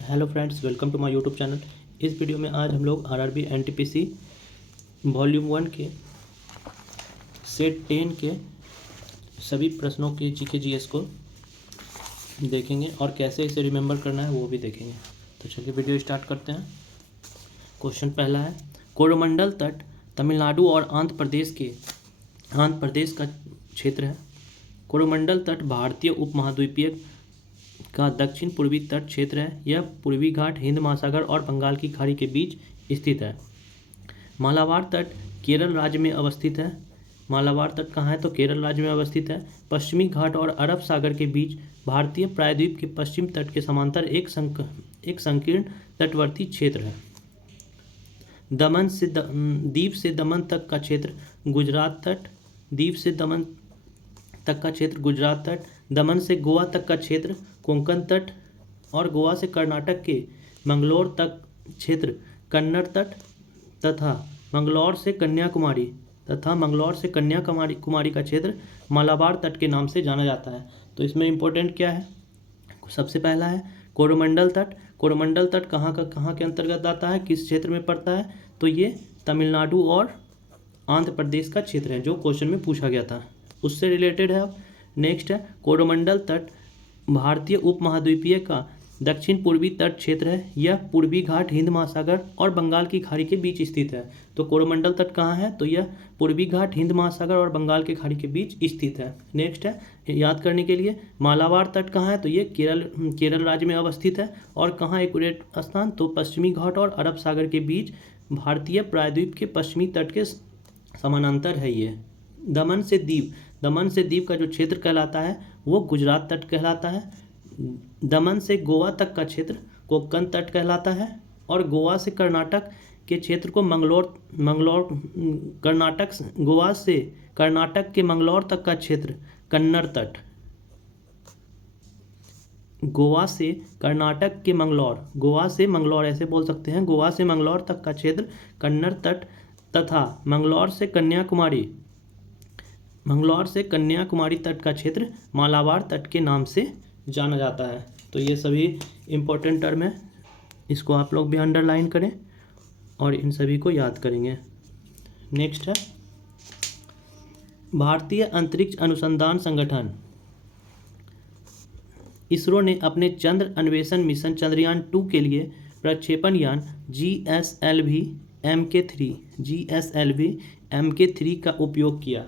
Hello friends, welcome to my YouTube channel. इस video में आज हम लोग आरआरबी एनटीपीसी वॉल्यूम 1 के सेट 10 के सभी प्रश्नों के जीके जीएस को देखेंगे और कैसे इसे रिमेंबर करना है वो भी देखेंगे। तो चलिए वीडियो स्टार्ट करते हैं। क्वेश्चन पहला है, कोरोमंडल तट तमिलनाडु और आंध्र प्रदेश का क्षेत्र है। कोरोमंडल तट भारतीय उपमहाद्वीपीय का दक्षिण पूर्वी तट क्षेत्र है। यह पूर्वी घाट, हिंद महासागर और बंगाल की खाड़ी के बीच स्थित है। मालाबार तट केरल राज्य में अवस्थित है। मालाबार तट कहाँ है? तो केरल राज्य में अवस्थित है। पश्चिमी घाट और अरब सागर के बीच भारतीय प्रायद्वीप के पश्चिम तट के समांतर एक संकीर्ण तटवर्ती क्षेत्र है। दमन से द्वीप से दमन तक का क्षेत्र गुजरात तट, द्वीप से दमन तक का क्षेत्र गुजरात तट, दमन से गोवा तक का क्षेत्र कोंकण तट और गोवा से कर्नाटक के मंगलोर तक क्षेत्र कन्नड़ तट तथा मंगलौर से कन्याकुमारी का क्षेत्र मालाबार तट के नाम से जाना जाता है। तो इसमें इम्पोर्टेंट क्या है? सबसे पहला है कोरोमंडल तट। कोरोमंडल तट कहाँ के अंतर्गत आता है, किस क्षेत्र में पड़ता है? तो ये तमिलनाडु और आंध्र प्रदेश का क्षेत्र है, जो क्वेश्चन में पूछा गया था, उससे रिलेटेड है। अब नेक्स्ट है, कोरोमंडल तट भारतीय उपमहाद्वीपीय का दक्षिण पूर्वी तट क्षेत्र है। यह पूर्वी घाट, हिंद महासागर और बंगाल की खाड़ी के बीच स्थित है। तो कोरोमंडल तट कहाँ है? तो यह पूर्वी घाट, हिंद महासागर और बंगाल की खाड़ी के बीच स्थित है। नेक्स्ट है, याद करने के लिए, मालाबार तट कहाँ है? तो ये केरल राज्य में अवस्थित है। और कहाँ एक्यूरेट स्थान? तो पश्चिमी घाट और अरब सागर के बीच भारतीय प्रायद्वीप के पश्चिमी तट के समानांतर है ये। दमन से द्वीप का जो क्षेत्र कहलाता है वो गुजरात तट कहलाता है। दमन से गोवा तक का क्षेत्र कोंकण तट कहलाता है। और गोवा से कर्नाटक के क्षेत्र को गोवा से कर्नाटक के मंगलौर तक का क्षेत्र कन्नड़ तट। गोवा से मंगलौर ऐसे बोल सकते हैं, गोवा से मंगलौर तक का क्षेत्र कन्नड़ तट तथा मंगलौर से कन्याकुमारी तट का क्षेत्र मालाबार तट के नाम से जाना जाता है। तो ये सभी इम्पोर्टेंट टर्म है, इसको आप लोग भी अंडरलाइन करें और इन सभी को याद करेंगे। नेक्स्ट है, भारतीय अंतरिक्ष अनुसंधान संगठन इसरो ने अपने चंद्र अन्वेषण मिशन चंद्रयान 2 के लिए प्रक्षेपण यान GSLV MK3 का उपयोग किया।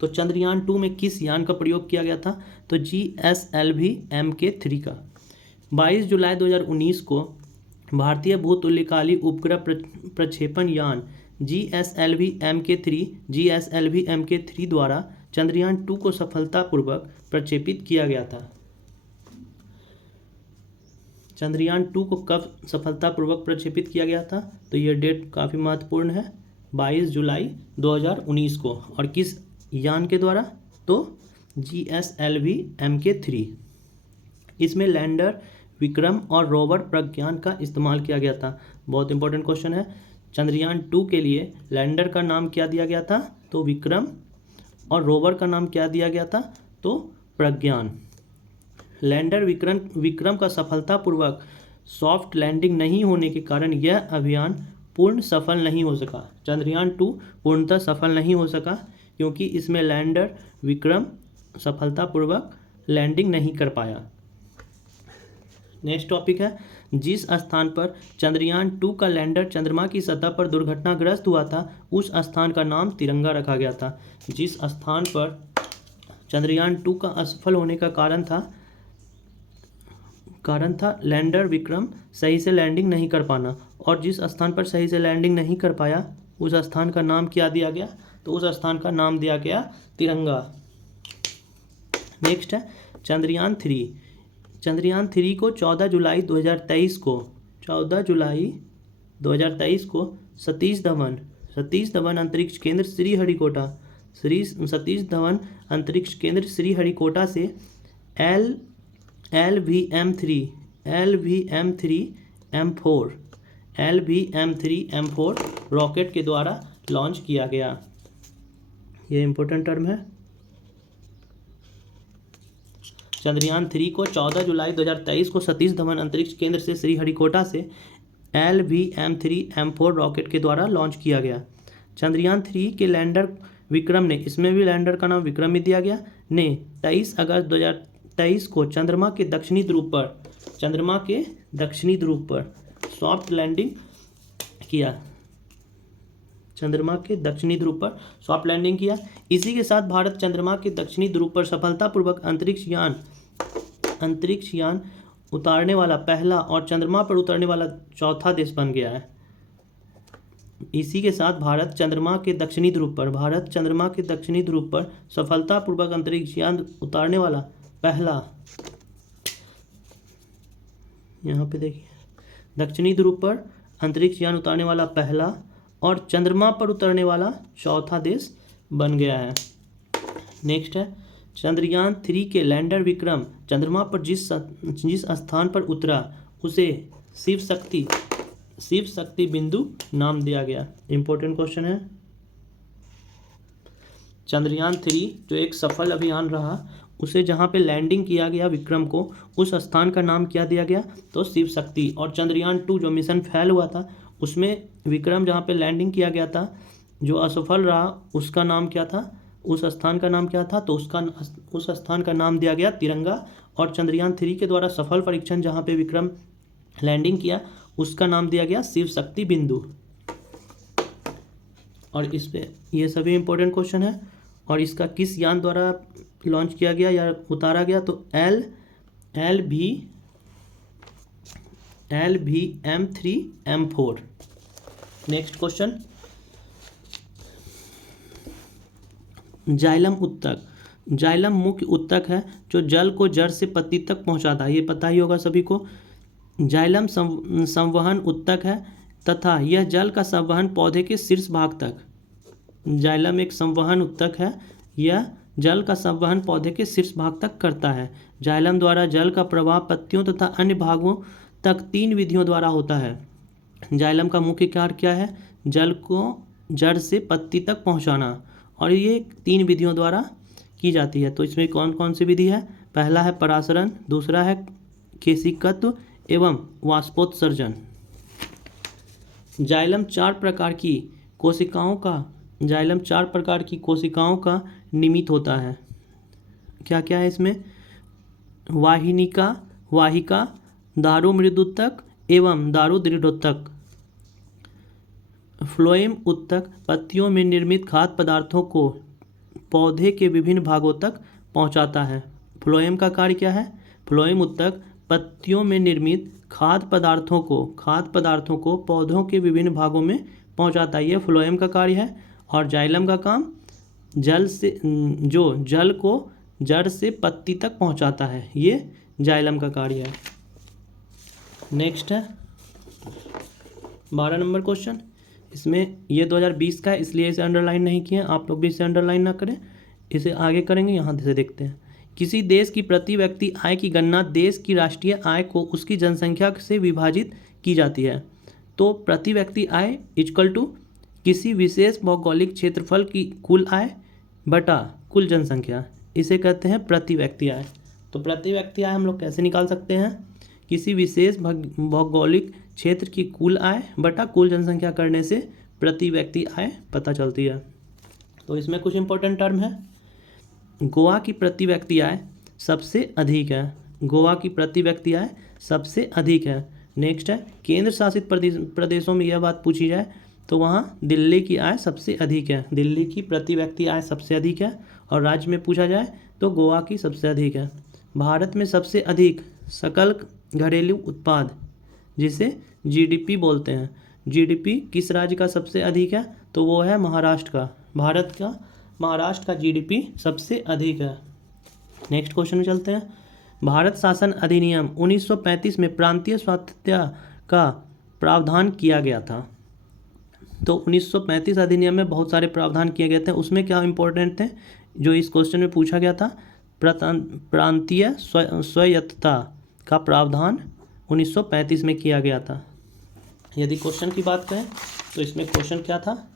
तो चंद्रयान 2 में किस यान का प्रयोग किया गया था? तो GSLV MK3 का। 22 जुलाई 2019 को भारतीय भूतुल्यकाली उपग्रह प्रक्षेपण यान GSLV MK3 द्वारा चंद्रयान 2 को सफलतापूर्वक प्रक्षेपित किया गया था। चंद्रयान 2 को कब सफलतापूर्वक प्रक्षेपित किया गया था? तो ये डेट काफ़ी महत्वपूर्ण है, 22 जुलाई 2019 को। और किस यान के द्वारा? तो GSLV MK3। इसमें लैंडर विक्रम और रोवर प्रज्ञान का इस्तेमाल किया गया था। बहुत इंपॉर्टेंट क्वेश्चन है। चंद्रयान 2 के लिए लैंडर का नाम क्या दिया गया था? तो विक्रम। और रोवर का नाम क्या दिया गया था? तो प्रज्ञान। लैंडर विक्रम का सफलतापूर्वक सॉफ्ट लैंडिंग नहीं होने के कारण यह अभियान पूर्ण सफल नहीं हो सका। चंद्रयान 2 पूर्णतः सफल नहीं हो सका क्योंकि इसमें लैंडर विक्रम सफलतापूर्वक लैंडिंग नहीं कर पाया। नेक्स्ट टॉपिक है, जिस स्थान पर चंद्रयान 2 का लैंडर चंद्रमा की सतह पर दुर्घटनाग्रस्त हुआ था उस स्थान का नाम तिरंगा रखा गया था। जिस स्थान पर चंद्रयान 2 का असफल होने का कारण था लैंडर विक्रम सही से लैंडिंग नहीं कर पाना, और जिस स्थान पर सही से लैंडिंग नहीं कर पाया उस स्थान का नाम क्या दिया गया? तो उस स्थान का नाम दिया गया तिरंगा। नेक्स्ट है, चंद्रयान 3 को 14 जुलाई 2023 को सतीश धवन अंतरिक्ष केंद्र श्रीहरिकोटा से LVM-3 रॉकेट के द्वारा लॉन्च किया गया। ये इंपॉर्टेंट टर्म है। चंद्रयान 3 को 14 जुलाई 2023 को सतीश धवन अंतरिक्ष केंद्र से श्रीहरिकोटा से LVM-3M4 रॉकेट के द्वारा लॉन्च किया गया। चंद्रयान 3 के लैंडर विक्रम ने, इसमें भी लैंडर का नाम विक्रम ही दिया गया, ने 23 अगस्त 2023 को चंद्रमा के दक्षिणी ध्रुव पर सॉफ्ट लैंडिंग किया। चंद्रमा के दक्षिणी ध्रुव पर सॉफ्ट लैंडिंग किया। इसी के साथ भारत चंद्रमा के दक्षिणी ध्रुव पर सफलतापूर्वक अंतरिक्ष यान उतारने वाला पहला और चंद्रमा पर उतरने वाला चौथा देश बन गया है। इसी के साथ भारत चंद्रमा के दक्षिणी ध्रुव पर सफलतापूर्वक अंतरिक्ष यान उतारने वाला पहला, यहाँ पे देखिए, दक्षिणी ध्रुव पर अंतरिक्ष यान उतारने वाला पहला और चंद्रमा पर उतरने वाला चौथा देश बन गया है। नेक्स्ट है, चंद्रयान 3 के लैंडर विक्रम चंद्रमा पर जिस स्थान पर उतरा उसे शिव शक्ति बिंदु नाम दिया गया। इंपॉर्टेंट क्वेश्चन है। चंद्रयान 3 जो एक सफल अभियान रहा, उसे जहाँ पे लैंडिंग किया गया विक्रम को, उस स्थान का नाम क्या दिया गया, तो शिव शक्ति। और चंद्रयान 2 जो मिशन फेल हुआ था, उसमें विक्रम जहाँ पे लैंडिंग किया गया था, जो असफल रहा, उसका नाम क्या था, उस स्थान का नाम क्या था, तो उस स्थान का नाम दिया गया तिरंगा। और चंद्रयान 3 के द्वारा सफल परीक्षण जहाँ पे विक्रम लैंडिंग किया, उसका नाम दिया गया शिव शक्ति बिंदु। और इस पे ये सभी इंपॉर्टेंट क्वेश्चन है। और इसका किस यान द्वारा लॉन्च किया गया या उतारा गया, तो LVM-3M4। नेक्स्ट क्वेश्चन, जाइलम मुख्य उत्तक है जो जल को जड़ से पत्ती तक पहुंचाता है। ये पता ही होगा सभी को। जाइलम संवहन उत्तक है तथा यह जल का संवहन पौधे के शीर्ष भाग तक। जाइलम एक संवहन उत्तक है, यह जल का संवहन पौधे के शीर्ष भाग तक करता है। जाइलम द्वारा जल का प्रवाह पत्तियों तथा अन्य भागों तक 3 विधियों द्वारा होता है। जाइलम का मुख्य कार्य क्या है, जल को जड़ से पत्ती तक पहुंचाना, और ये 3 विधियों द्वारा की जाती है। तो इसमें कौन कौन सी विधि है, पहला है परासरण, दूसरा है केशिकत्व एवं वाष्पोत्सर्जन। जाइलम 4 प्रकार की कोशिकाओं का निमित्त होता है। क्या क्या है इसमें, वाहिका, दारुमृदुत्तक एवं दारुदृढ़ोत्तक। फ्लोएम उत्तक पत्तियों में निर्मित खाद्य पदार्थों को पौधे के विभिन्न भागों तक पहुंचाता है। फ्लोएम का कार्य क्या है, फ्लोएम उत्तक पत्तियों में निर्मित खाद्य पदार्थों को पौधों के विभिन्न भागों में पहुंचाता है, यह फ्लोएम का कार्य है। और जाइलम का काम जल को जड़ से पत्ती तक पहुंचाता है, ये जाइलम का कार्य है। नेक्स्ट है 12 नंबर क्वेश्चन। इसमें ये 2020 का है, इसलिए इसे अंडरलाइन नहीं किया, आप लोग भी इसे अंडरलाइन ना करें, इसे आगे करेंगे। यहाँ से देखते हैं, किसी देश की प्रति व्यक्ति आय की गणना देश की राष्ट्रीय आय को उसकी जनसंख्या से विभाजित की जाती है। तो प्रति व्यक्ति आय इक्वल टू किसी विशेष भौगोलिक क्षेत्रफल की कुल आय बटा कुल जनसंख्या, इसे कहते हैं प्रति व्यक्ति आय। तो प्रति व्यक्ति आय हम लोग कैसे निकाल सकते हैं, किसी विशेष भौगोलिक क्षेत्र की कुल आय बटा कुल जनसंख्या करने से प्रति व्यक्ति आय पता चलती है। तो इसमें कुछ इंपॉर्टेंट टर्म है। गोवा की प्रति व्यक्ति आय सबसे अधिक है, नेक्स्ट है केंद्र शासित प्रदेशों में यह बात पूछी जाए तो वहाँ दिल्ली की आय सबसे अधिक है, दिल्ली की प्रति व्यक्ति आय सबसे अधिक है। और राज्य में पूछा जाए तो गोवा की सबसे अधिक है। भारत में सबसे अधिक सकल घरेलू उत्पाद जिसे जीडीपी बोलते हैं, जीडीपी किस राज्य का सबसे अधिक है, तो वो है महाराष्ट्र का। महाराष्ट्र का जीडीपी सबसे अधिक है। नेक्स्ट क्वेश्चन में चलते हैं। भारत शासन अधिनियम 1935 में प्रांतीय स्वायत्तता का प्रावधान किया गया था। तो 1935 अधिनियम में बहुत सारे प्रावधान किए गए थे, उसमें क्या इंपॉर्टेंट थे जो इस क्वेश्चन में पूछा गया था, प्रांतीय स्वायत्तता का प्रावधान 1935 में किया गया था। यदि क्वेश्चन की बात करें तो इसमें क्वेश्चन क्या था,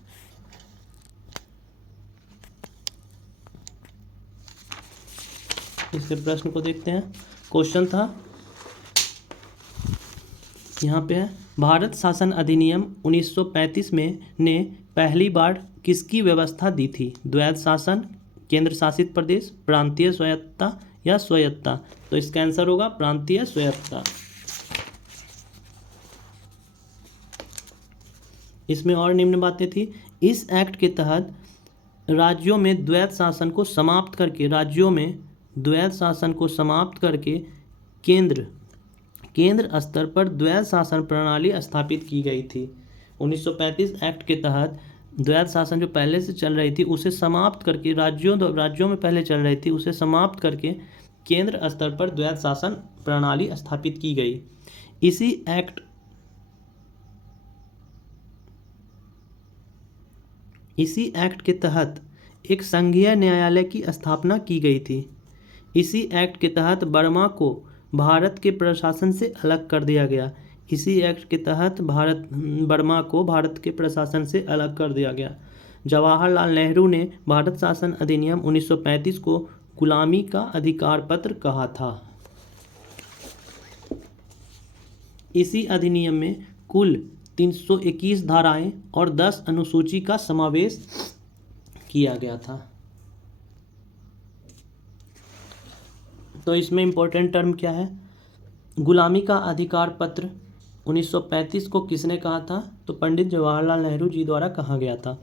इसके प्रश्न को देखते हैं। क्वेश्चन था यहाँ पे है, भारत शासन अधिनियम 1935 में ने पहली बार किसकी व्यवस्था दी थी? द्वैध शासन, केंद्र शासित प्रदेश, प्रांतीय स्वायत्तता या स्वायत्तता? तो इसका आंसर होगा प्रांतीय स्वायत्तता। इसमें और निम्न बातें थी। इस एक्ट के तहत राज्यों में द्वैध शासन को समाप्त करके केंद्र स्तर पर द्वैध शासन प्रणाली स्थापित की गई थी। 1935 एक्ट के तहत द्वैध शासन जो पहले से चल रही थी उसे समाप्त करके राज्यों में पहले चल रही थी उसे समाप्त करके केंद्र स्तर पर द्वैध शासन प्रणाली स्थापित की गई। इसी एक्ट के तहत एक संघीय न्यायालय की स्थापना की गई थी। इसी एक्ट के तहत बर्मा को भारत के प्रशासन से अलग कर दिया गया। जवाहरलाल नेहरू ने भारत शासन अधिनियम 1935 को गुलामी का अधिकार पत्र कहा था। इसी अधिनियम में कुल 321 धाराएं और 10 अनुसूची का समावेश किया गया था। तो इसमें इम्पोर्टेंट टर्म क्या है? गुलामी का अधिकार पत्र 1935 को किसने कहा था? तो पंडित जवाहरलाल नेहरू जी द्वारा कहा गया था।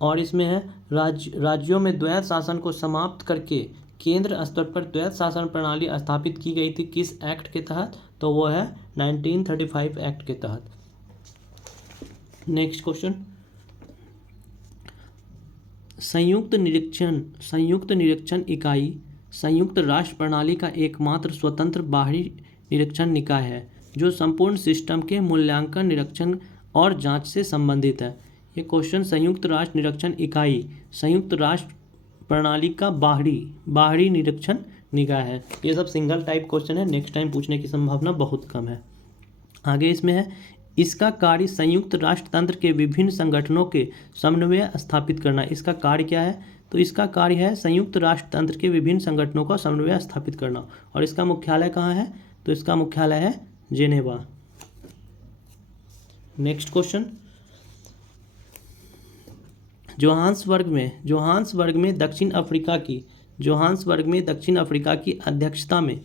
और इसमें है राज्यों में द्वैध शासन को समाप्त करके केंद्र स्तर पर द्वैध शासन प्रणाली स्थापित की गई थी। किस एक्ट के तहत? तो वो है 1935 एक्ट के तहत। नेक्स्ट क्वेश्चन, संयुक्त निरीक्षण इकाई संयुक्त राष्ट्र प्रणाली का एकमात्र स्वतंत्र बाहरी निरीक्षण निकाय है जो संपूर्ण सिस्टम के मूल्यांकन, निरीक्षण और जांच से संबंधित है। ये क्वेश्चन संयुक्त राष्ट्र निरीक्षण इकाई संयुक्त राष्ट्र प्रणाली का बाहरी निरीक्षण निकाय है। ये सब सिंगल टाइप क्वेश्चन है, नेक्स्ट टाइम पूछने की संभावना बहुत कम है। आगे इसमें है, इसका कार्य संयुक्त राष्ट्र तंत्र के विभिन्न संगठनों के समन्वय स्थापित करना। इसका कार्य क्या है? तो इसका कार्य है संयुक्त राष्ट्र तंत्र के विभिन्न संगठनों का समन्वय स्थापित करना। और इसका मुख्यालय कहाँ है? तो इसका मुख्यालय है जेनेवा। नेक्स्ट क्वेश्चन, जोहान्सबर्ग में दक्षिण अफ्रीका की अध्यक्षता में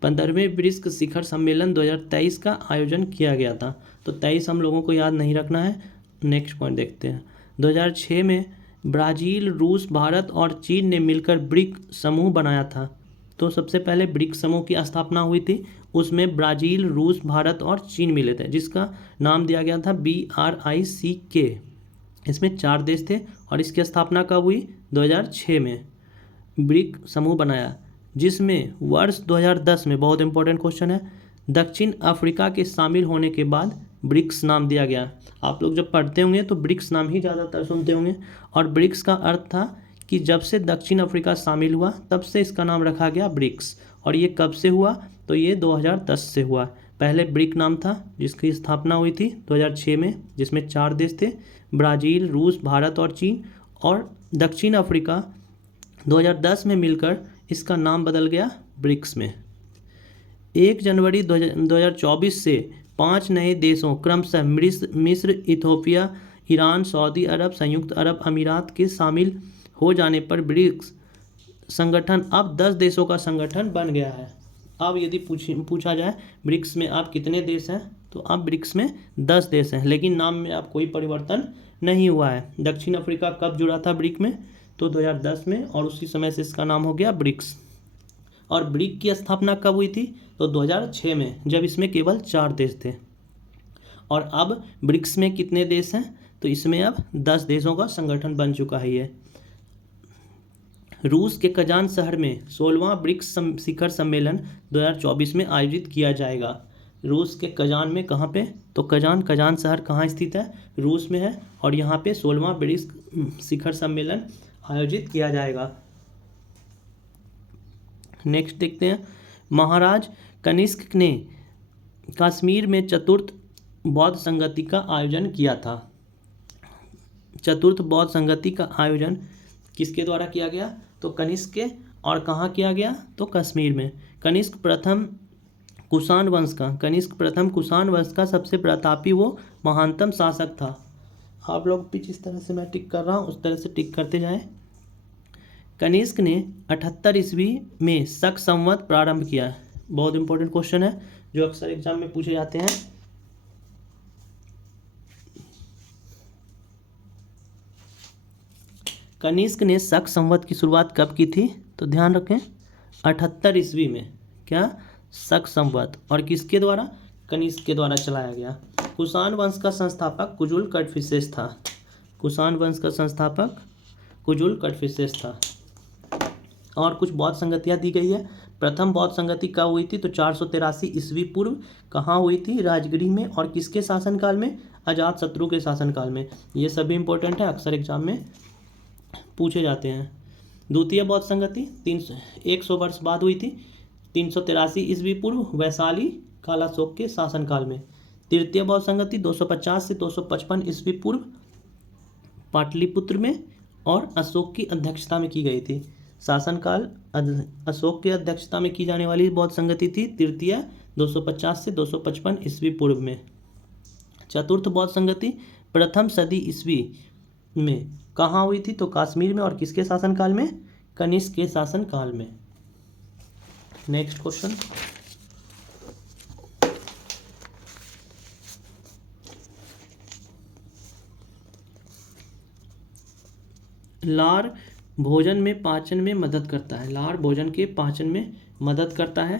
15वें ब्रिक्स शिखर सम्मेलन 2023 का आयोजन किया गया था। तो 23 हम लोगों को याद नहीं रखना है। नेक्स्ट पॉइंट देखते हैं। 2006 में ब्राज़ील, रूस, भारत और चीन ने मिलकर ब्रिक समूह बनाया था। तो सबसे पहले ब्रिक समूह की स्थापना हुई थी, उसमें ब्राज़ील, रूस, भारत और चीन मिले थे, जिसका नाम दिया गया था BRICK। इसमें 4 देश थे और इसकी स्थापना कब हुई? 2006 में ब्रिक समूह बनाया, जिसमें वर्ष 2010 में, बहुत इंपॉर्टेंट क्वेश्चन है, दक्षिण अफ्रीका के शामिल होने के बाद ब्रिक्स नाम दिया गया। आप लोग जब पढ़ते होंगे तो ब्रिक्स नाम ही ज़्यादातर सुनते होंगे। और ब्रिक्स का अर्थ था कि जब से दक्षिण अफ्रीका शामिल हुआ तब से इसका नाम रखा गया ब्रिक्स। और ये कब से हुआ? तो ये 2010 से हुआ। पहले ब्रिक नाम था जिसकी स्थापना हुई थी 2006 में, जिसमें 4 देश थे, ब्राज़ील, रूस, भारत और चीन। और दक्षिण अफ्रीका 2010 में मिलकर इसका नाम बदल गया ब्रिक्स में। 1 जनवरी 2024 से 5 नए देशों क्रमशः मिस्र, इथियोपिया, ईरान, सऊदी अरब, संयुक्त अरब अमीरात के शामिल हो जाने पर ब्रिक्स संगठन अब 10 देशों का संगठन बन गया है। अब यदि पूछा जाए ब्रिक्स में आप कितने देश हैं, तो अब ब्रिक्स में 10 देश हैं, लेकिन नाम में अब कोई परिवर्तन नहीं हुआ है। दक्षिण अफ्रीका कब जुड़ा था ब्रिक में? तो 2010 में, और उसी समय से इसका नाम हो गया ब्रिक्स। और ब्रिक की स्थापना कब हुई थी? तो 2006 में, जब इसमें केवल 4 देश थे। और अब ब्रिक्स में कितने देश हैं? तो इसमें अब 10 देशों का संगठन बन चुका है ये। रूस के कजान शहर में 16वां ब्रिक्स शिखर सम्मेलन 2024 में आयोजित किया जाएगा। रूस के कजान में, कहाँ पे? तो कजान शहर कहाँ स्थित है? रूस में है। और यहाँ पे 16वां ब्रिक्स शिखर सम्मेलन आयोजित किया जाएगा। नेक्स्ट देखते हैं, महाराज कनिष्क ने कश्मीर में चतुर्थ बौद्ध संगति का आयोजन किया था। चतुर्थ बौद्ध संगति का आयोजन किसके द्वारा किया गया? तो कनिष्क के और कहाँ किया गया, तो कश्मीर में। कनिष्क प्रथम कुषाण वंश का सबसे प्रतापी वो महानतम शासक था। आप लोग भी जिस तरह से मैं टिक कर रहा हूँ उस तरह से टिक करते जाएं। कनिष्क ने 78 ईस्वी में शक संवत प्रारंभ किया। बहुत इंपॉर्टेंट क्वेश्चन है जो अक्सर एग्जाम में पूछे जाते हैं। कनिष्क ने शक संवत की शुरुआत कब की थी, तो ध्यान रखें 78 ईस्वी में। क्या, शक संवत। और किसके द्वारा, कनिष्क के द्वारा चलाया गया। कुषाण वंश का संस्थापक कुजुल कडफिसेस था। कुषाण वंश का संस्थापक कुजुल कडफिसेस था। और कुछ बौद्ध संगतियाँ दी गई है। प्रथम बौद्ध संगति कब हुई थी, तो 483 ईस्वी पूर्व। कहाँ हुई थी, राजगिरी में। और किसके शासनकाल में, अजातशत्रु के शासनकाल में। ये सभी इंपॉर्टेंट है, अक्सर एग्जाम में पूछे जाते हैं। द्वितीय बौद्ध संगति 100 वर्ष बाद हुई थी, 383 ईस्वी पूर्व, वैशाली कालाशोक के शासनकाल में। तृतीय बौद्ध संगति 250 से 255 ईस्वी पूर्व, पाटलिपुत्र में और अशोक की अध्यक्षता में की गई थी। शासनकाल अशोक की अध्यक्षता में की जाने वाली बौद्ध संगति थी तृतीय, 250 से 255 ईस्वी पूर्व में। चतुर्थ बौद्ध संगति प्रथम सदी ईस्वी में कहाँ हुई थी, तो कश्मीर में। और किसके शासनकाल में, कनिष्क के शासनकाल में। नेक्स्ट क्वेश्चन, लार भोजन में पाचन में मदद करता है। लार भोजन के पाचन में मदद करता है।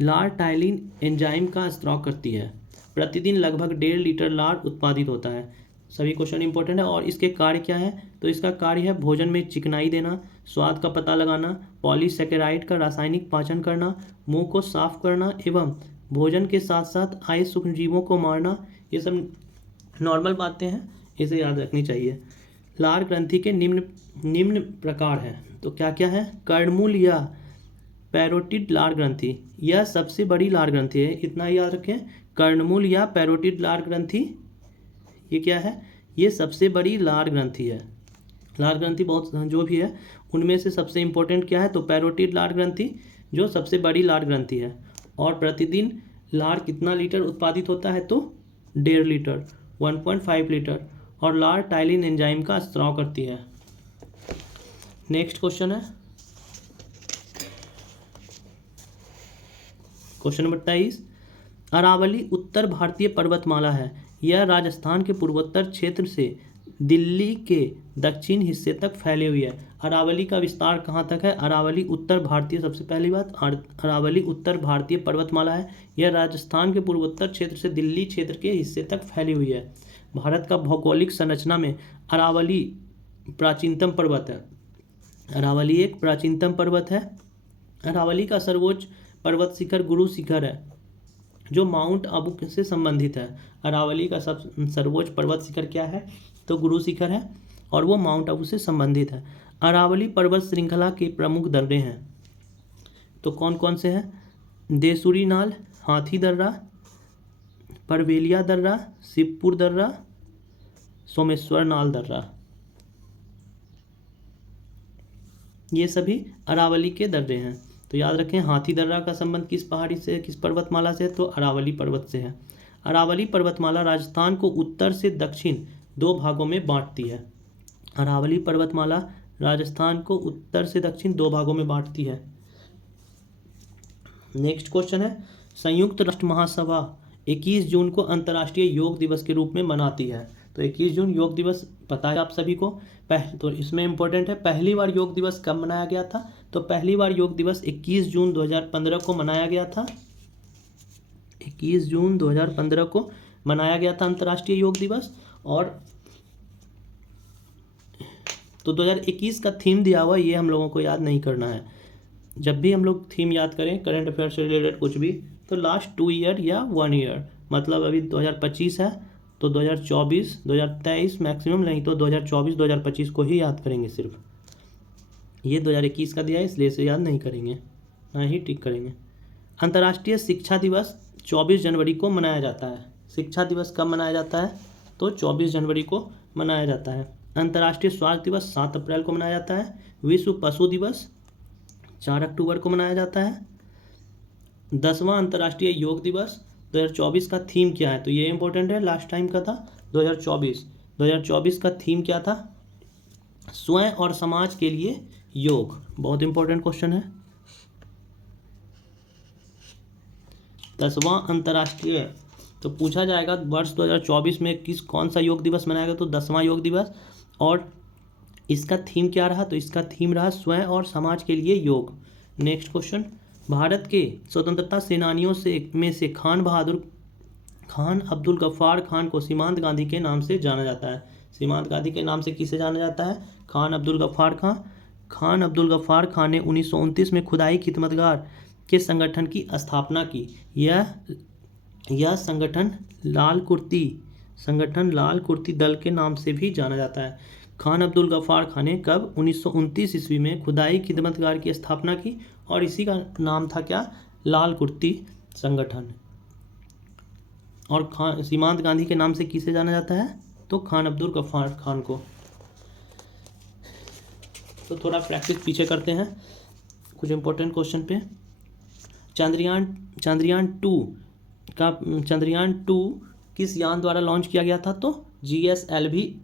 लार टाइलिन एंजाइम का स्त्राव करती है। प्रतिदिन लगभग 1.5 लीटर लार उत्पादित होता है। सभी क्वेश्चन इंपॉर्टेंट है। और इसके कार्य क्या है, तो इसका कार्य है भोजन में चिकनाई देना, स्वाद का पता लगाना, पॉलीसेकेराइड का रासायनिक पाचन करना, मुंह को साफ करना एवं भोजन के साथ साथ आए सूक्ष्मजीवों को मारना। ये सब नॉर्मल बातें हैं, इसे याद रखनी चाहिए। लार ग्रंथि के निम्न प्रकार हैं, तो क्या क्या है, कर्णमूल या पैरोटिड लार ग्रंथि, यह सबसे बड़ी लार ग्रंथि है। इतना ही याद रखें, कर्णमूल या पैरोटिड लार ग्रंथि ये क्या है, ये सबसे बड़ी लार ग्रंथि है। लार ग्रंथि बहुत जो भी है उनमें से सबसे इंपॉर्टेंट क्या है, तो पैरोटिड लार ग्रंथि जो सबसे बड़ी लार ग्रंथि है। और प्रतिदिन लार कितना लीटर उत्पादित होता है, तो 1.5 लीटर, 1.5 लीटर। और लार टाइलिन एंजाइम का स्त्राव करती है। नेक्स्ट क्वेश्चन है क्वेश्चन नंबर 23। अरावली उत्तर भारतीय पर्वतमाला है। यह राजस्थान के पूर्वोत्तर क्षेत्र से दिल्ली के दक्षिण हिस्से तक फैली हुई है। अरावली का विस्तार कहाँ तक है, अरावली उत्तर भारतीय, सबसे पहली बात अरावली उत्तर भारतीय पर्वतमाला है। यह राजस्थान के पूर्वोत्तर क्षेत्र से दिल्ली क्षेत्र के हिस्से तक फैली हुई है। भारत का भौगोलिक संरचना में अरावली प्राचीनतम पर्वत है। अरावली एक प्राचीनतम पर्वत है। अरावली का सर्वोच्च पर्वत शिखर गुरु शिखर है जो माउंट आबू से संबंधित है। अरावली का सर्वोच्च पर्वत शिखर क्या है, तो गुरु शिखर है और वो माउंट आबू से संबंधित है। अरावली पर्वत श्रृंखला के प्रमुख दर्रे हैं, तो कौन कौन से हैं, देसूरी नाल, हाथी दर्रा, परवेलिया दर्रा, शिवपुर दर्रा, सोमेश्वर नाल दर्रा। ये सभी अरावली के दर्रे हैं। तो याद रखें, हाथी दर्रा का संबंध किस पहाड़ी से, किस पर्वतमाला से, तो अरावली पर्वत से है। अरावली पर्वतमाला राजस्थान को उत्तर से दक्षिण 2 भागों में बांटती है। अरावली पर्वतमाला राजस्थान को उत्तर से दक्षिण 2 भागों में बांटती है। नेक्स्ट क्वेश्चन है, संयुक्त राष्ट्र महासभा 21 जून को अंतर्राष्ट्रीय योग दिवस के रूप में मनाती है। तो 21 जून योग दिवस पता है आप सभी को। तो इसमें इंपॉर्टेंट है, पहली बार योग दिवस कब मनाया गया था, तो पहली बार योग दिवस 21 जून 2015 को मनाया गया था। 21 जून 2015 को मनाया गया था अंतर्राष्ट्रीय योग दिवस। और तो 2021 का थीम दिया हुआ, ये हम लोगों को याद नहीं करना है। जब भी हम लोग थीम याद करें करंट अफेयर से रिलेटेड कुछ भी, तो लास्ट 2 ईयर या 1 ईयर, मतलब अभी 2025 है तो 2024, 2023 मैक्सिमम, नहीं तो 2024, 2025 को ही याद करेंगे सिर्फ। ये 2021 का दिया है इसलिए इसे याद नहीं करेंगे, ना ही टिक करेंगे। अंतर्राष्ट्रीय शिक्षा दिवस 24 जनवरी को मनाया जाता है। शिक्षा दिवस कब मनाया जाता है, तो 24 जनवरी को मनाया जाता है। अंतर्राष्ट्रीय स्वास्थ्य दिवस 7 अप्रैल को मनाया जाता है। विश्व पशु दिवस 4 अक्टूबर को मनाया जाता है। 10वां अंतर्राष्ट्रीय योग दिवस 2024 का थीम क्या है? तो ये इंपॉर्टेंट है, लास्ट टाइम का था 2024 का थीम क्या था? स्वयं और समाज के लिए योग। बहुत इंपॉर्टेंट क्वेश्चन है। 10वां अंतर्राष्ट्रीय, तो पूछा जाएगा वर्ष 2024 में कौन सा योग दिवस मनाया गया? तो 10वां योग दिवस। और इसका थीम क्या रहा? तो इसका थीम रहा स्वयं और समाज के लिए योग। नेक्स्ट क्वेश्चन, भारत के स्वतंत्रता सेनानियों में से खान अब्दुल गफ्फार खान को सीमांत गांधी के नाम से जाना जाता है। सीमांत गांधी के नाम से किसे जाना जाता है? खान अब्दुल गफ्फार खान। खान अब्दुल गफ्फार खान ने 1929 में खुदाई खिदमतगार के संगठन की स्थापना की। यह संगठन लाल कुर्ती दल के नाम से भी जाना जाता है। खान अब्दुल गफ्फार खान ने कब 1929 ईस्वी में खुदाई खिदमतगार की स्थापना की और इसी का नाम था क्या? लाल कुर्ती संगठन। और सीमांत गांधी के नाम से किसे जाना जाता है? तो खान अब्दुल गफ्फार खान को। तो थोड़ा प्रैक्टिस पीछे करते हैं कुछ इंपॉर्टेंट क्वेश्चन पे। चंद्रयान 2 किस यान द्वारा लॉन्च किया गया था? तो GSLV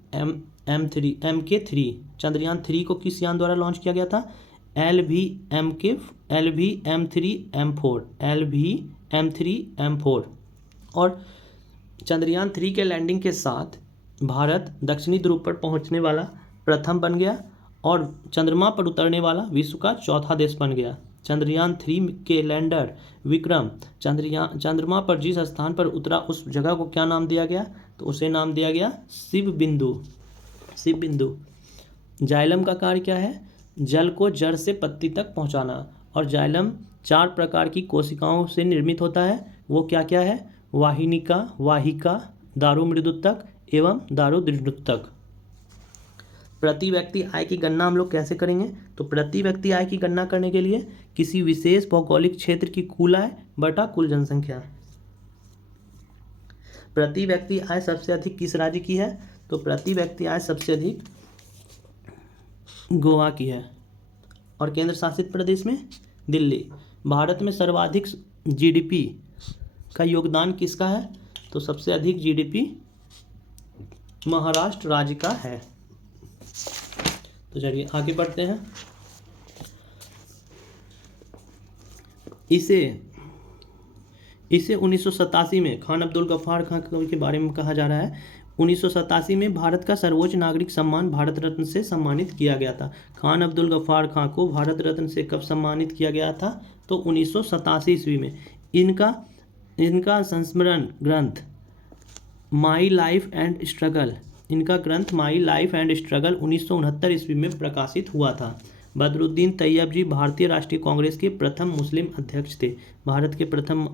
MK3। चंद्रयान 3 को किस यान द्वारा लॉन्च किया गया था? LVM3M4। और चंद्रयान 3 के लैंडिंग के साथ भारत दक्षिणी ध्रुव पर पहुंचने वाला प्रथम बन गया और चंद्रमा पर उतरने वाला विश्व का चौथा देश बन गया। चंद्रयान 3 के लैंडर विक्रम चंद्रमा पर जिस स्थान पर उतरा उस जगह को क्या नाम दिया गया? तो उसे नाम दिया गया शिव बिंदु। जाइलम का कार्य क्या है? जल को जड़ से पत्ती तक पहुंचाना। और जाइलम 4 प्रकार की कोशिकाओं से निर्मित होता है। वो क्या क्या है? वाहिका, दारु मृदुतक एवं दारु दृढ़ुतक। प्रति व्यक्ति आय की गणना हम लोग कैसे करेंगे? तो प्रति व्यक्ति आय की गणना करने के लिए किसी विशेष भौगोलिक क्षेत्र की कुल आय बटा कुल जनसंख्या। प्रति व्यक्ति आय सबसे अधिक किस राज्य की है? तो प्रति व्यक्ति आय सबसे अधिक गोवा की है। और केंद्र शासित प्रदेश में दिल्ली। भारत में सर्वाधिक GDP का योगदान किसका है? तो सबसे अधिक GDP महाराष्ट्र राज्य का है। तो चलिए आगे बढ़ते हैं। इसे 1987 में खान अब्दुल गफ्फार खान के बारे में कहा जा रहा है। 1987 में भारत का सर्वोच्च नागरिक सम्मान भारत रत्न से सम्मानित किया गया था। खान अब्दुल गफ्फार खान को भारत रत्न से कब सम्मानित किया गया था? तो 1987 ईस्वी में। इनका संस्मरण ग्रंथ माई लाइफ एंड स्ट्रगल 1969 ईस्वी में प्रकाशित हुआ था। बदरुद्दीन तैयब जी भारतीय राष्ट्रीय कांग्रेस के प्रथम मुस्लिम अध्यक्ष थे। भारत के प्रथम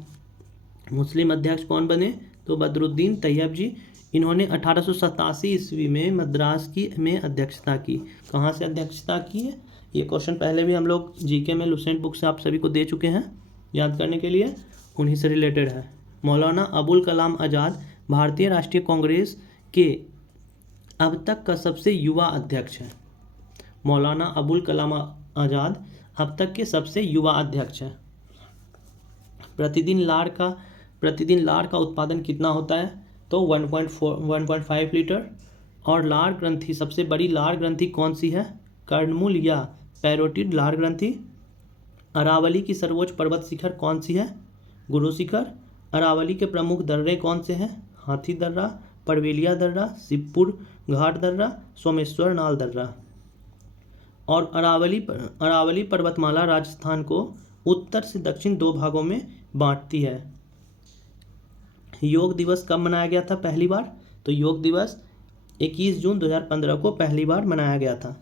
मुस्लिम अध्यक्ष कौन बने? तो बदरुद्दीन तैयब जी। इन्होंने 1887 ईस्वी में मद्रास में अध्यक्षता की। कहाँ से अध्यक्षता की है? ये क्वेश्चन पहले भी हम लोग जीके में लुसेंट बुक से आप सभी को दे चुके हैं, याद करने के लिए उन्हीं से रिलेटेड है। मौलाना अबुल कलाम आज़ाद भारतीय राष्ट्रीय कांग्रेस के अब तक का सबसे युवा अध्यक्ष है। मौलाना अबुल कलाम आज़ाद अब तक के सबसे युवा अध्यक्ष हैं। प्रतिदिन लार का उत्पादन कितना होता है? तो 1.5 लीटर। और लार ग्रंथि, सबसे बड़ी लार ग्रंथि कौन सी है? कर्णमूल या पैरोटिड लार ग्रंथि। अरावली की सर्वोच्च पर्वत शिखर कौन सी है? गुरु शिखर। अरावली के प्रमुख दर्रे कौन से हैं? हाथी दर्रा, परवेलिया दर्रा, शिवपुर घाट दर्रा, सोमेश्वर नाल दर्रा। और अरावली पर्वतमाला राजस्थान को उत्तर से दक्षिण 2 भागों में बांटती है। योग दिवस कब मनाया गया था पहली बार? तो योग दिवस 21 जून 2015 को पहली बार मनाया गया था।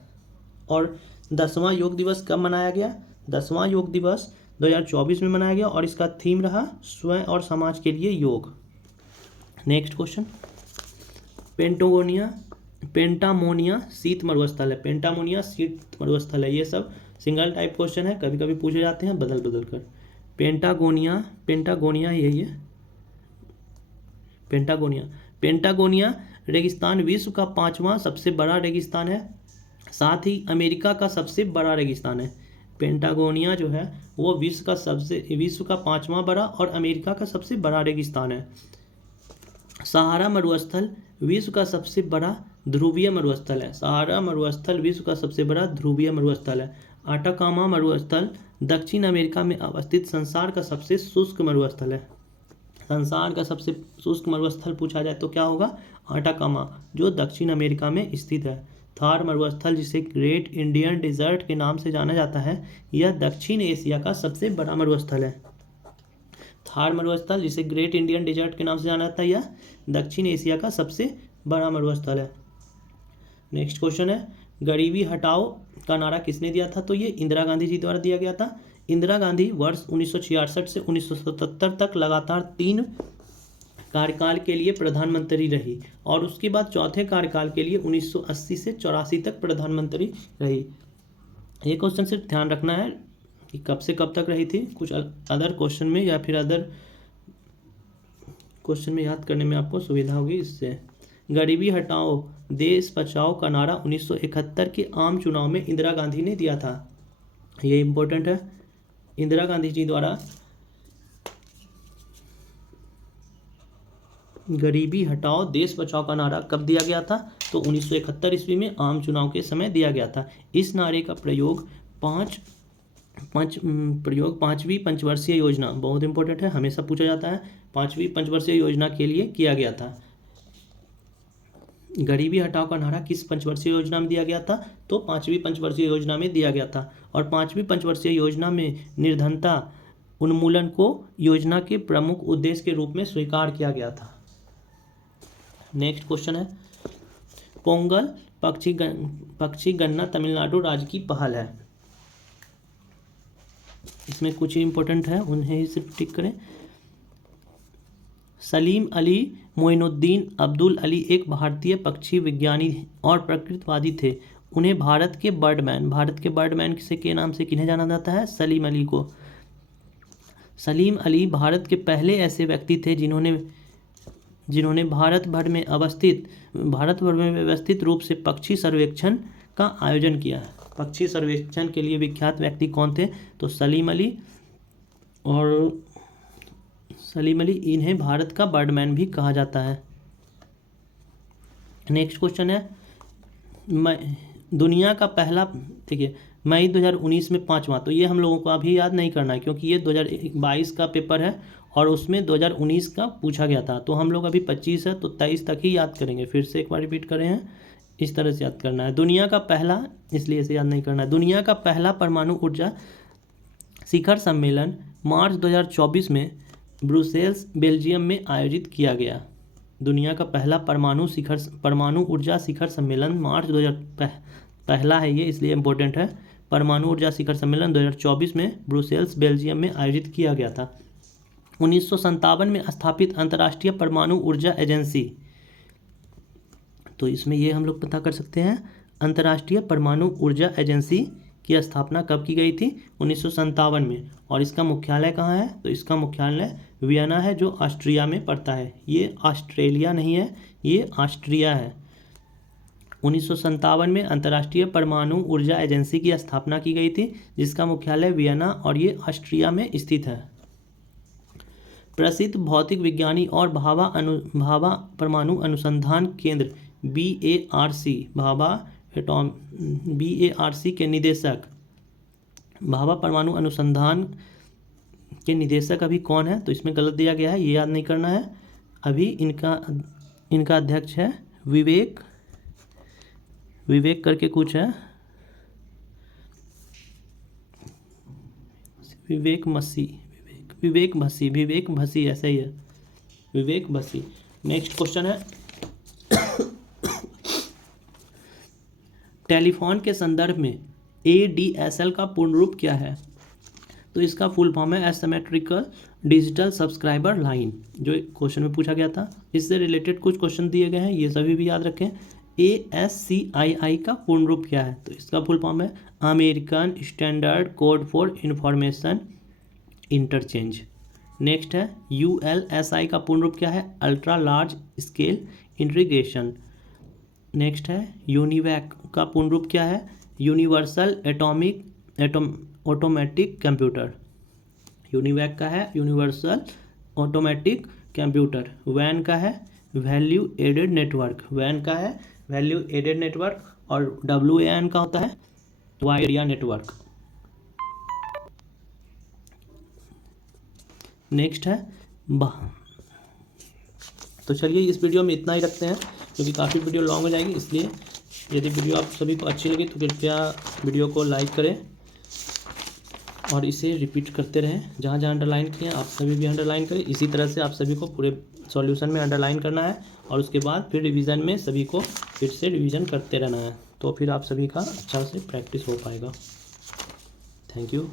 और 10वां योग दिवस कब मनाया गया? 10वां योग दिवस 2024 में मनाया गया और इसका थीम रहा स्वयं और समाज के लिए योग। नेक्स्ट क्वेश्चन, पेंटामोनिया शीत मरुस्थल है। पेंटामोनिया शीत मरुस्थल है। ये सब सिंगल टाइप क्वेश्चन है, कभी कभी पूछे जाते हैं बदल कर। पेंटागोनिया यही है। पेंटागोनिया रेगिस्तान विश्व का 5वां सबसे बड़ा रेगिस्तान है, साथ ही अमेरिका का सबसे बड़ा रेगिस्तान है। पेंटागोनिया जो है वो विश्व का 5वां बड़ा और अमेरिका का सबसे बड़ा रेगिस्तान है। सहारा मरुस्थल विश्व का सबसे बड़ा ध्रुवीय मरुस्थल है। सहारा मरुस्थल विश्व का सबसे बड़ा ध्रुवीय मरुस्थल है। आटाकामा मरुस्थल दक्षिण अमेरिका में अवस्थित संसार का सबसे शुष्क मरुस्थल है। संसार का सबसे शुष्क मरुस्थल पूछा जाए तो क्या होगा? आटाकामा, जो दक्षिण अमेरिका में स्थित है। थार मरुस्थल, जिसे ग्रेट इंडियन डेजर्ट के नाम से जाना जाता है, यह दक्षिण एशिया का सबसे बड़ा मरुस्थल है। थार मरुस्थल, जिसे ग्रेट इंडियन डेजर्ट के नाम से जाना जाता है, यह दक्षिण एशिया का सबसे बड़ा मरुस्थल है। नेक्स्ट क्वेश्चन है, गरीबी हटाओ का नारा किसने दिया था? तो ये इंदिरा गांधी जी द्वारा दिया गया था। इंदिरा गांधी वर्ष 1966 से 1977 तक लगातार 3 कार्यकाल के लिए प्रधानमंत्री रही और उसके बाद चौथे कार्यकाल के लिए 1980 से 84 तक प्रधानमंत्री रही। ये क्वेश्चन सिर्फ ध्यान रखना है कि कब से कब तक रही थी। कुछ अदर क्वेश्चन में या फिर अदर क्वेश्चन में याद करने में आपको सुविधा होगी इससे। गरीबी हटाओ देश बचाओ का नारा 1971 के आम चुनाव में इंदिरा गांधी ने दिया था। ये इंपॉर्टेंट है। इंदिरा गांधी जी द्वारा गरीबी हटाओ देश बचाओ का नारा कब दिया गया था? तो 1971 ईस्वी में आम चुनाव के समय दिया गया था। इस नारे का प्रयोग पांचवी पंचवर्षीय योजना, बहुत इंपॉर्टेंट है, हमेशा पूछा जाता है, 5वीं पंचवर्षीय योजना के लिए किया गया था। गरीबी हटाओ का नारा किस पंचवर्षीय योजना में दिया गया था? तो 5वीं पंचवर्षीय योजना में दिया गया था और 5वीं पंचवर्षीय योजना में निर्धनता उन्मूलन को योजना के प्रमुख उद्देश्य के रूप में स्वीकार किया गया था। नेक्स्ट क्वेश्चन है, पोंगल पक्षी गणना तमिलनाडु राज्य की पहल है। इसमें कुछ इंपॉर्टेंट है, उन्हें ही सिर्फ टिक करें। सलीम अली मोइनुद्दीन अब्दुल अली एक भारतीय पक्षी विज्ञानी और प्रकृतिवादी थे। उन्हें भारत के बर्डमैन से के नाम से किन्हें जाना जाता है? सलीम अली को। सलीम अली भारत के पहले ऐसे व्यक्ति थे जिन्होंने भारत भर में व्यवस्थित रूप से पक्षी सर्वेक्षण का आयोजन किया। पक्षी सर्वेक्षण के लिए विख्यात व्यक्ति कौन थे? तो सलीम अली। और सलीम अली, इन्हें भारत का बर्डमैन भी कहा जाता है। नेक्स्ट क्वेश्चन है, दुनिया का पहला, देखिए मई 2019 में 5वां, तो ये हम लोगों को अभी याद नहीं करना है क्योंकि ये 2022 का पेपर है और उसमें 2019 का पूछा गया था। तो हम लोग अभी 25 है तो 23 तक ही याद करेंगे। फिर से एक बार रिपीट कर रहे हैं, इस तरह से याद करना है। दुनिया का पहला, इसलिए इसे याद नहीं करना है, दुनिया का पहला परमाणु ऊर्जा शिखर सम्मेलन मार्च 2024 में ब्रुसेल्स बेल्जियम में आयोजित किया गया। दुनिया का पहला परमाणु ऊर्जा शिखर सम्मेलन मार्च 2000 पहला है ये, इसलिए इम्पोर्टेंट है। परमाणु ऊर्जा शिखर सम्मेलन 2024 में ब्रुसेल्स बेल्जियम में आयोजित किया गया था। 1957 में स्थापित अंतर्राष्ट्रीय परमाणु ऊर्जा एजेंसी, तो इसमें ये हम लोग पता कर सकते हैं, अंतर्राष्ट्रीय परमाणु ऊर्जा एजेंसी की स्थापना कब की गई थी? 1957 में। और इसका मुख्यालय कहाँ है? तो इसका मुख्यालय वियना है, जो ऑस्ट्रिया में पड़ता है। ये ऑस्ट्रेलिया नहीं है, ये ऑस्ट्रिया है। 1957 में अंतर्राष्ट्रीय परमाणु ऊर्जा एजेंसी की स्थापना की गई थी, जिसका मुख्यालय वियना और ये ऑस्ट्रिया में स्थित है। प्रसिद्ध भौतिक विज्ञानी और भाभा परमाणु अनुसंधान केंद्र BARC के निदेशक, भाभा परमाणु अनुसंधान के निदेशक अभी कौन है? तो इसमें गलत दिया गया है, ये याद नहीं करना है। अभी इनका अध्यक्ष है विवेक करके कुछ है, विवेक भसी ऐसा ही है, विवेक भसी। नेक्स्ट क्वेश्चन है, टेलीफोन के संदर्भ में ADSL का पूर्ण रूप क्या है? तो इसका फुल फॉर्म है एसिमेट्रिकल डिजिटल सब्सक्राइबर लाइन, जो क्वेश्चन में पूछा गया था। इससे रिलेटेड कुछ क्वेश्चन दिए गए हैं, ये सभी भी याद रखें। ASCII का पूर्ण रूप क्या है? तो इसका फुल फॉर्म है American standard code for information interchange. Next है ULSI का पूर्ण रूप क्या है? Ultra large scale integration. Next है यूनिवैक का पूर्ण रूप क्या है? Universal automatic computer. यूनिवैक का है यूनिवर्सल ऑटोमेटिक कंप्यूटर। वैन का है वैल्यू एडेड नेटवर्क। वैन का है वैल्यू एडेड नेटवर्क। और WAN का होता है वाइड एरिया नेटवर्क। नेक्स्ट है तो चलिए इस वीडियो में इतना ही रखते हैं, क्योंकि काफ़ी वीडियो लॉन्ग हो जाएगी। इसलिए यदि वीडियो आप सभी को अच्छी लगी तो कृपया वीडियो को लाइक करें और इसे रिपीट करते रहें। जहाँ जहाँ अंडरलाइन किए आप सभी भी अंडरलाइन करें। इसी तरह से आप सभी को पूरे सॉल्यूशन में अंडरलाइन करना है और उसके बाद फिर रिवीजन में सभी को फिर से रिवीजन करते रहना है, तो फिर आप सभी का अच्छा से प्रैक्टिस हो पाएगा। Thank you.